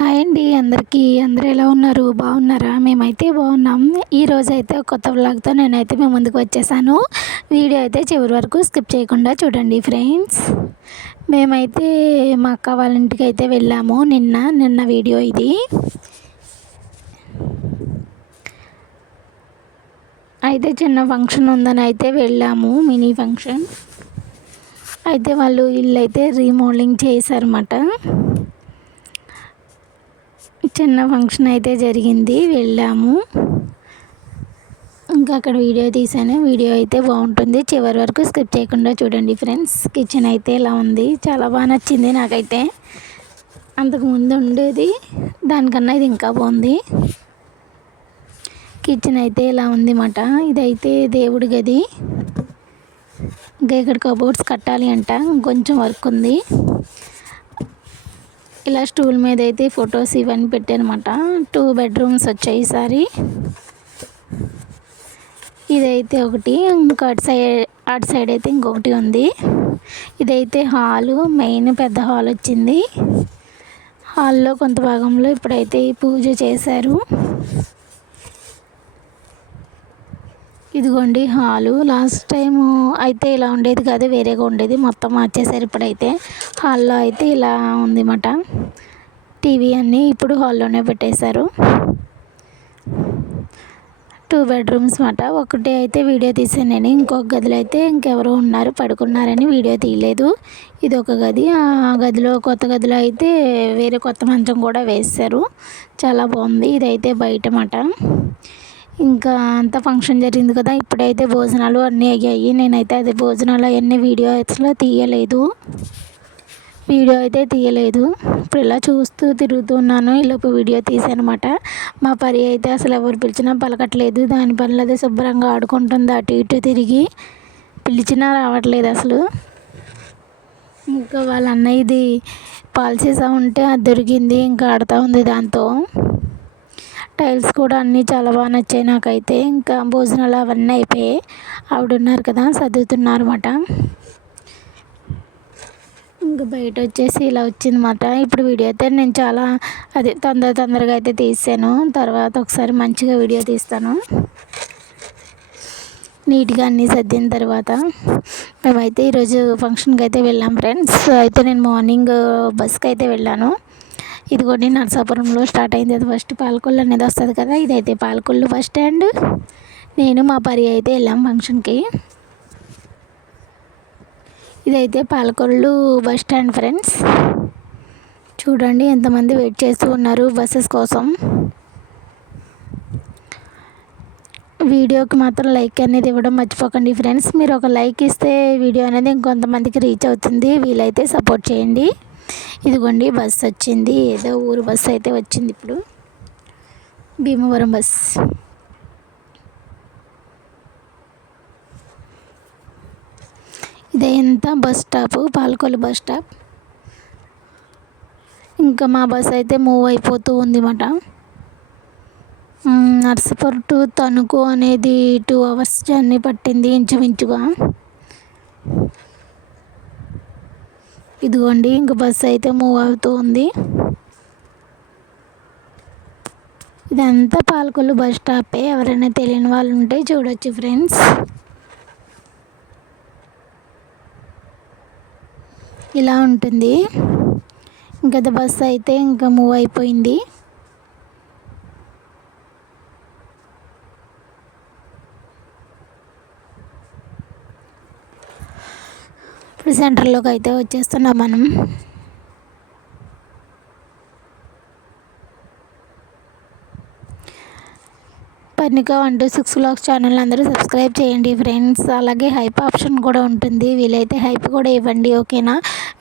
Hi అండి అందరికీ. అందరూ ఎలా ఉన్నారు? బాగున్నారా? మేమైతే బాగున్నాం. ఈరోజైతే ఒక కొత్త వ్లాగ్తో నేనైతే మీ ముందుకు వచ్చేసాను. వీడియో అయితే చివరి వరకు స్కిప్ చేయకుండా చూడండి ఫ్రెండ్స్. మేమైతే మా అక్క వాళ్ళ ఇంటికి అయితే వెళ్ళాము. నిన్న వీడియో ఇది. అయితే చిన్న ఫంక్షన్ ఉందని అయితే వెళ్ళాము, మినీ ఫంక్షన్. అయితే వాళ్ళు ఇల్లు అయితే రీమోడలింగ్ చేశారన్నమాట. చిన్న ఫంక్షన్ అయితే జరిగింది, వెళ్ళాము. ఇంకా అక్కడ వీడియో తీసాను. వీడియో అయితే బాగుంటుంది, చివరి వరకు స్కిప్ చేయకుండా చూడండి ఫ్రెండ్స్. కిచెన్ అయితే ఇలా ఉంది, చాలా బాగా నచ్చింది నాకైతే. అంతకుముందు ఉండేది దానికన్నా ఇది ఇంకా బాగుంది. కిచెన్ అయితే ఇలా ఉంది అన్నమాట. ఇదైతే దేవుడి గది. ఇంకా ఇక్కడ కబోర్డ్స్ కట్టాలి అంట, ఇంకొంచెం వర్క్ ఉంది. ఇలా స్టూల్ మీద అయితే ఫొటోస్ ఇవన్నీ పెట్టానమాట. 2 బెడ్రూమ్స్ వచ్చాయి ఈసారి. ఇదైతే ఒకటి, ఇంకా అటు సైడ్ అయితే ఇంకొకటి ఉంది. ఇదైతే హాలు, మెయిన్ పెద్ద హాల్ వచ్చింది. హాల్లో కొంత భాగంలో ఇప్పుడైతే పూజ చేశారు. ఇదిగోండి హాలు. లాస్ట్ టైం అయితే ఇలా ఉండేది కాదు, వేరేగా ఉండేది, మొత్తం మార్చేసారు. ఇప్పుడైతే హాల్లో అయితే ఇలా ఉంది అన్నమాట. టీవీ అన్నీ ఇప్పుడు హాల్లోనే పెట్టేశారు. 2 బెడ్రూమ్స్ అన్నమాట. ఒకటి అయితే వీడియో తీసాను నేను, ఇంకొక గదిలో అయితే ఇంకెవరో ఉన్నారు, పడుకున్నారని వీడియో తీయలేదు. ఇది ఒక గది. ఆ గదిలో, కొత్త గదిలో అయితే వేరే కొత్త మంచం కూడా వేశారు, చాలా బాగుంది. ఇదైతే బయట అన్నమాట. ఇంకా అంత ఫంక్షన్ జరిగింది కదా, ఇప్పుడైతే భోజనాలు అన్నీ అయ్యాయి. నేనైతే అది భోజనాలు అవన్నీ వీడియో అయితే తీయలేదు. ఇప్పుడు ఇలా చూస్తూ తిరుగుతున్నాను, ఈలోపు వీడియో తీసాను అన్నమాట. మా పరి అయితే అసలు ఎవరు పిలిచినా పలకట్లేదు, దాని పనులు అదే శుభ్రంగా ఆడుకుంటుంది, అటు ఇటు తిరిగి. పిలిచినా రావట్లేదు అసలు. ఇంకా వాళ్ళ అన్నయ్యది పాలసీసా ఉంటే అది దొరికింది, ఇంకా ఆడుతూ ఉంది దాంతో. టైల్స్ కూడా అన్నీ చాలా బాగా నచ్చాయి నాకైతే. ఇంకా భోజనాలు అవన్నీ అయిపోయాయి. ఆవిడ ఉన్నారు కదా, సర్దుతున్నారు అన్నమాట. ఇంకా బయట వచ్చేసి ఇలా వచ్చిందన్నమాట. ఇప్పుడు వీడియో అయితే నేను చాలా తొందరగా అయితే తీసాను. తర్వాత ఒకసారి మంచిగా వీడియో తీస్తాను, నీట్గా అన్నీ సర్దిన తర్వాత. మేమైతే ఈరోజు ఫంక్షన్కి అయితే వెళ్ళాం ఫ్రెండ్స్. అయితే నేను మార్నింగ్ బస్కి అయితే వెళ్ళాను. ఇదిగోండి నరసాపురంలో స్టార్ట్ అయింది. అది ఫస్ట్ పాలకొల్లు అనేది వస్తుంది కదా, ఇదైతే పాలకొల్లు బస్ స్టాండ్. నేను మా పరి అయితే వెళ్ళాం ఫంక్షన్కి. ఇదైతే పాలకొల్లు బస్ స్టాండ్ ఫ్రెండ్స్. చూడండి ఎంతమంది వెయిట్ చేస్తూ ఉన్నారు బస్సెస్ కోసం. వీడియోకి మాత్రం లైక్ అనేది ఇవ్వడం మర్చిపోకండి ఫ్రెండ్స్. మీరు ఒక లైక్ ఇస్తే వీడియో అనేది ఇంకొంతమందికి రీచ్ అవుతుంది, వీలైతే సపోర్ట్ చేయండి. ఇదిగోండి బస్సు వచ్చింది, ఏదో ఊరు బస్సు అయితే వచ్చింది ఇప్పుడు, భీమవరం బస్. ఇదంతా bus stop, Palakollu bus stop. ఇంకా మా బస్ అయితే మూవ్ అయిపోతూ ఉంది అన్నమాట. నర్సాపురం టు తణుకు అనేది 2 hours జర్నీ పట్టింది ఇంచుమించుగా. ఇదిగోండి ఇంక బస్సు అయితే మూవ్ అవుతూ ఉంది. ఇదంతా పాలకొల్లు బస్ స్టాపే, ఎవరైనా తెలియని వాళ్ళు ఉంటే చూడొచ్చు ఫ్రెండ్స్. ఇలా ఉంటుంది. ఇంకా బస్సు అయితే ఇంకా మూవ్ అయిపోయింది. ఇప్పుడు సెంటర్లోకి అయితే వచ్చేస్తున్నాం మనం. పర్ణిక 126 వ్లాగ్స్ ఛానల్ అందరూ సబ్స్క్రైబ్ చేయండి ఫ్రెండ్స్. అలాగే హైప్ ఆప్షన్ కూడా ఉంటుంది, వీలైతే హైప్ కూడా ఇవ్వండి, ఓకేనా.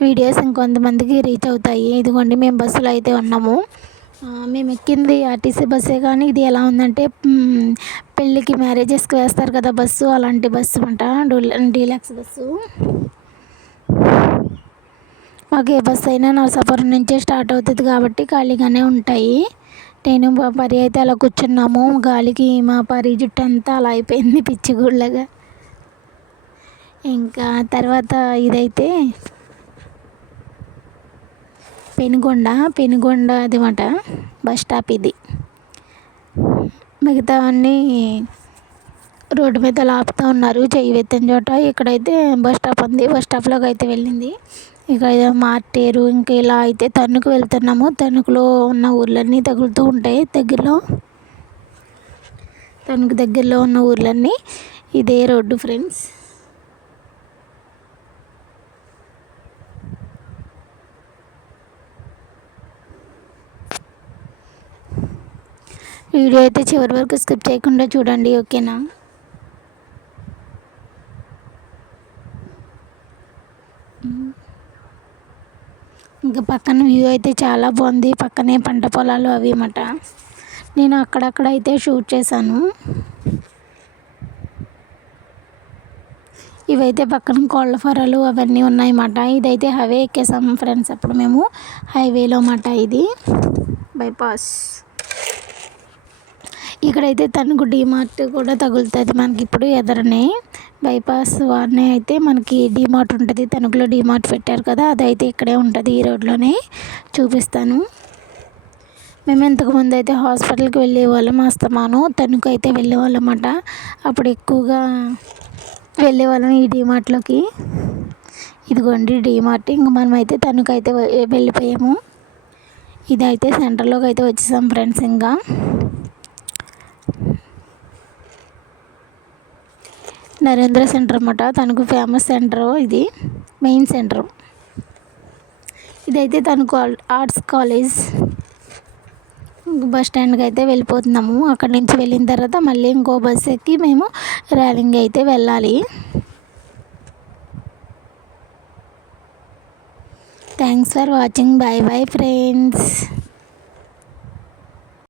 వీడియోస్ ఇంకొంతమందికి రీచ్ అవుతాయి. ఇదిగోండి మేము బస్సులో అయితే ఉన్నాము. మేము ఎక్కింది ఆర్టీసీ బస్సే, కానీ ఇది ఎలా ఉందంటే పెళ్ళికి మ్యారేజెస్కి వేస్తారు కదా బస్సు, అలాంటి బస్సు అన్నమాట, డీలక్స్ బస్సు. మాకు ఏ బస్సు అయినా నరసాపురం నుంచే స్టార్ట్ అవుతుంది కాబట్టి ఖాళీగానే ఉంటాయి. నేను మా పరి అయితే అలా కూర్చున్నాము, గాలికి మా పరి జుట్టు అంతా అలా అయిపోయింది పిచ్చిగుళ్ళగా. ఇంకా తర్వాత ఇదైతే పెనుగొండ అదిమాట బస్ స్టాప్ ఇది. మిగతా అన్నీ రోడ్డు మీద ఆపుతూ ఉన్నారు చెయ్యి ఎత్తిన చోట. ఇక్కడైతే బస్ స్టాప్ ఉంది, బస్ స్టాప్లోకి అయితే వెళ్ళింది. ఇక మార్టేరు ఇంకా ఇలా అయితే తణుకు వెళ్తున్నాము. తణుకులో ఉన్న ఊర్లన్నీ తగులుతూ ఉంటాయి దగ్గరలో. తణుకు దగ్గరలో ఉన్న ఊర్లన్నీ ఇదే రోడ్డు ఫ్రెండ్స్. వీడియో అయితే చివరి వరకు స్కిప్ చేయకుండా చూడండి, ఓకేనా. ఇంకా పక్కన వ్యూ అయితే చాలా బాగుంది. పక్కనే పంట పొలాలు అవి అన్నమాట. నేను అక్కడక్కడ అయితే షూట్ చేశాను. ఇవైతే పక్కన కోళ్ళ ఫారాలు అవన్నీ ఉన్నాయన్నమాట. ఇదైతే హైవే ఎక్కేసాము ఫ్రెండ్స్. అప్పుడు మేము హైవేలో అన్నమాట, ఇది బైపాస్. ఇక్కడైతే తణుకు డీమార్ట్ కూడా తగులుతుంది మనకి. ఇప్పుడు ఎదరనే బైపాస్ వారినే అయితే మనకి డీమార్ట్ ఉంటుంది. తణుకులో డీమార్ట్ పెట్టారు కదా, అదైతే ఇక్కడే ఉంటుంది, ఈ రోడ్లోనే చూపిస్తాను. మేము ఇంతకుముందు అయితే హాస్పిటల్కి వెళ్ళేవాళ్ళం అస్తమాను. తణుకు అయితే వెళ్ళేవాళ్ళం అన్నమాట. అప్పుడు ఎక్కువగా వెళ్ళేవాళ్ళం ఈ డీమార్ట్లోకి. ఇదిగోండి డీమార్ట్. ఇంక మనమైతే తణుకు అయితే వెళ్ళిపోయాము. ఇదైతే సెంటర్లోకి అయితే వచ్చేసాం ఫ్రెండ్స్. ఇంకా నరేంద్ర సెంటర్ అన్నమాట, తణుకు ఫేమస్ సెంటర్ ఇది, మెయిన్ సెంటర్. ఇదైతే తణుకు ఆర్ట్స్ కాలేజ్. బస్ స్టాండ్కి అయితే వెళ్ళిపోతున్నాము. అక్కడి నుంచి వెళ్ళిన తర్వాత మళ్ళీ ఇంకో బస్ ఎక్కి మేము ర్యాలింగ్ అయితే వెళ్ళాలి. Thanks for watching. Bye bye friends.